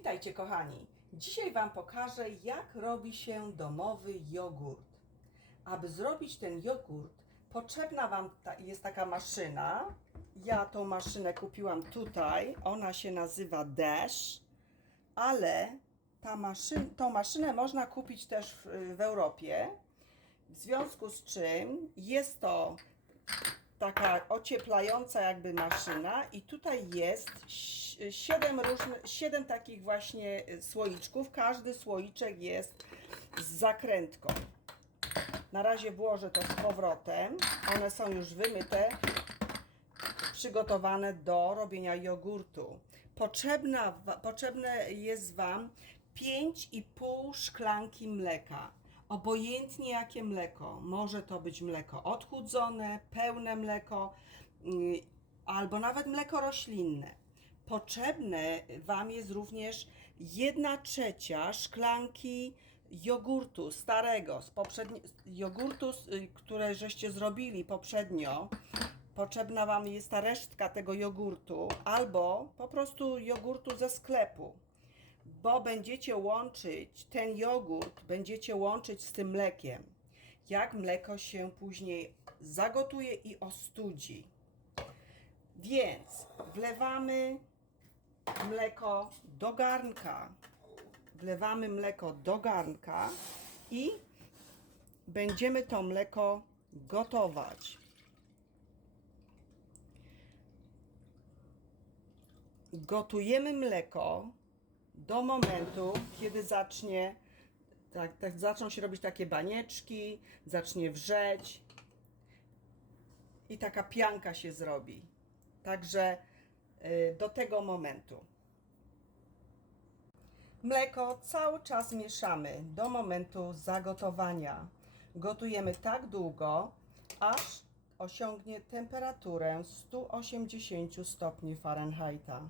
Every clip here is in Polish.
Witajcie kochani. Dzisiaj Wam pokażę, jak robi się domowy jogurt. Aby zrobić ten jogurt, potrzebna Wam ta, jest taka maszyna. Ja tą maszynę kupiłam tutaj. Ona się nazywa Dash, ale ta maszyn, tą maszynę można kupić też w, w Europie. W związku z czym jest to taka ocieplająca jakby maszyna i tutaj jest 7 różnych, 7 takich właśnie słoiczków. Każdy słoiczek jest z zakrętką. Na razie włożę to z powrotem. One są już wymyte, przygotowane do robienia jogurtu. Potrzebna, potrzebne jest Wam 5,5 szklanki mleka. Obojętnie jakie mleko. Może to być mleko odchudzone, pełne mleko yy, albo nawet mleko roślinne. Potrzebne Wam jest również 1 trzecia szklanki jogurtu starego, z jogurtu, y, które żeście zrobili poprzednio. Potrzebna Wam jest ta resztka tego jogurtu albo po prostu jogurtu ze sklepu bo będziecie łączyć ten jogurt, będziecie łączyć z tym mlekiem. Jak mleko się później zagotuje i ostudzi. Więc wlewamy mleko do garnka. Wlewamy mleko do garnka i będziemy to mleko gotować. Gotujemy mleko do momentu, kiedy zacznie, tak, tak, zaczną się robić takie banieczki, zacznie wrzeć i taka pianka się zrobi. Także y, do tego momentu. Mleko cały czas mieszamy do momentu zagotowania. Gotujemy tak długo, aż osiągnie temperaturę 180 stopni Fahrenheita.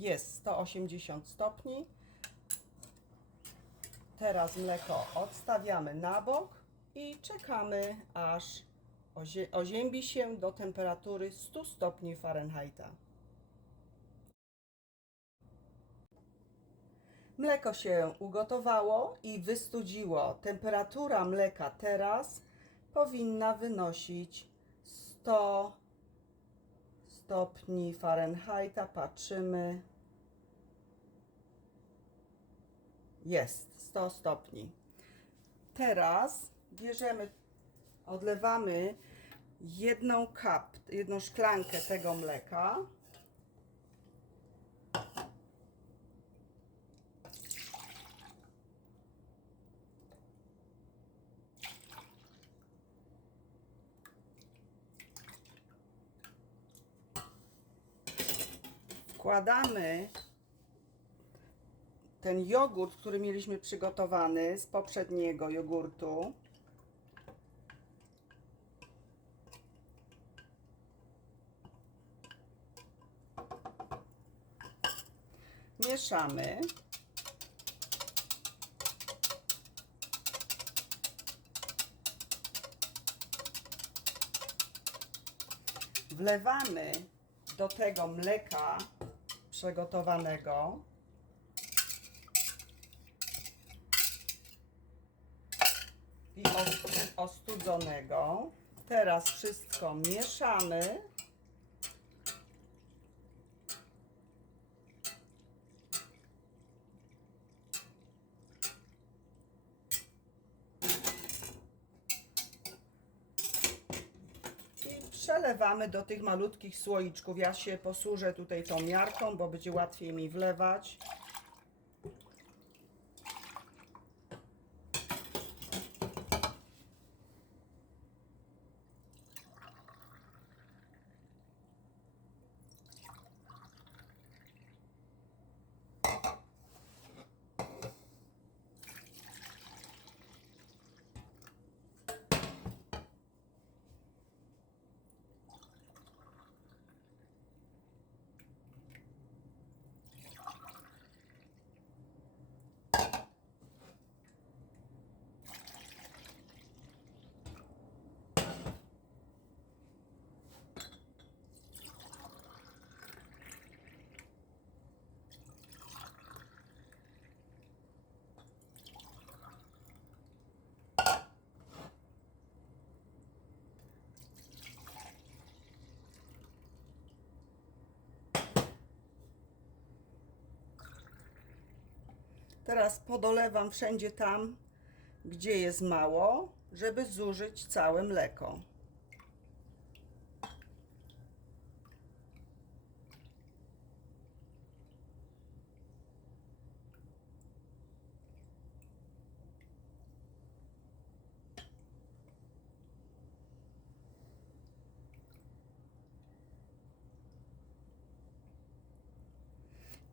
Jest 180 stopni. Teraz mleko odstawiamy na bok i czekamy aż oziębi się do temperatury 100 stopni Fahrenheita. Mleko się ugotowało i wystudziło. Temperatura mleka teraz powinna wynosić 100 stopni Fahrenheita. Patrzymy. Jest 100 stopni. Teraz bierzemy, odlewamy jedną kap, jedną szklankę tego mleka. Wkładamy ten jogurt, który mieliśmy przygotowany z poprzedniego jogurtu. Mieszamy. Wlewamy do tego mleka przygotowanego. I ostudzonego. Teraz wszystko mieszamy. I przelewamy do tych malutkich słoiczków. Ja się posłużę tutaj tą miarką, bo będzie łatwiej mi wlewać. Teraz podolewam wszędzie tam, gdzie jest mało, żeby zużyć całe mleko.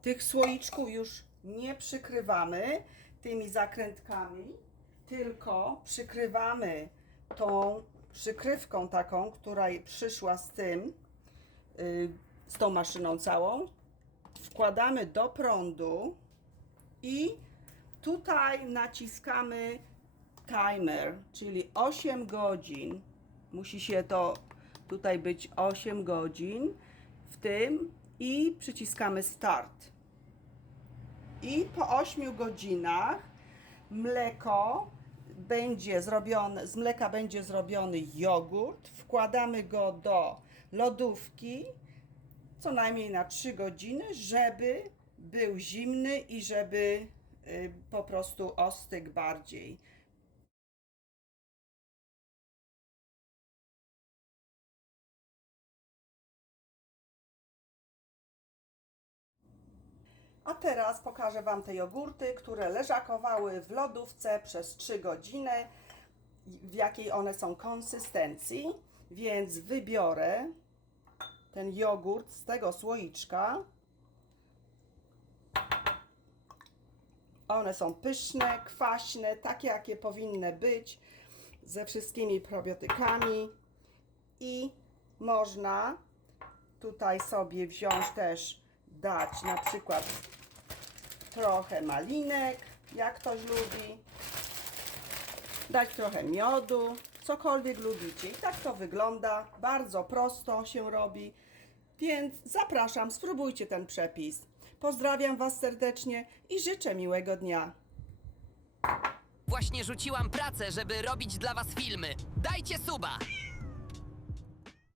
Tych słoiczków już nie przykrywamy tymi zakrętkami, tylko przykrywamy tą przykrywką taką, która przyszła z tym, y, z tą maszyną całą. Wkładamy do prądu i tutaj naciskamy timer, czyli 8 godzin. Musi się to tutaj być 8 godzin w tym i przyciskamy start. I po 8 godzinach mleko będzie zrobione, z mleka będzie zrobiony jogurt. Wkładamy go do lodówki co najmniej na 3 godziny, żeby był zimny i żeby y, po prostu ostygł bardziej. A teraz pokażę Wam te jogurty, które leżakowały w lodówce przez 3 godziny, w jakiej one są konsystencji. Więc wybiorę ten jogurt z tego słoiczka. One są pyszne, kwaśne, takie jakie powinny być, ze wszystkimi probiotykami. I można tutaj sobie wziąć też, dać na przykład trochę malinek, jak ktoś lubi, dać trochę miodu, cokolwiek lubicie. I tak to wygląda, bardzo prosto się robi, więc zapraszam, spróbujcie ten przepis. Pozdrawiam Was serdecznie i życzę miłego dnia. Właśnie rzuciłam pracę, żeby robić dla was filmy. Dajcie suba!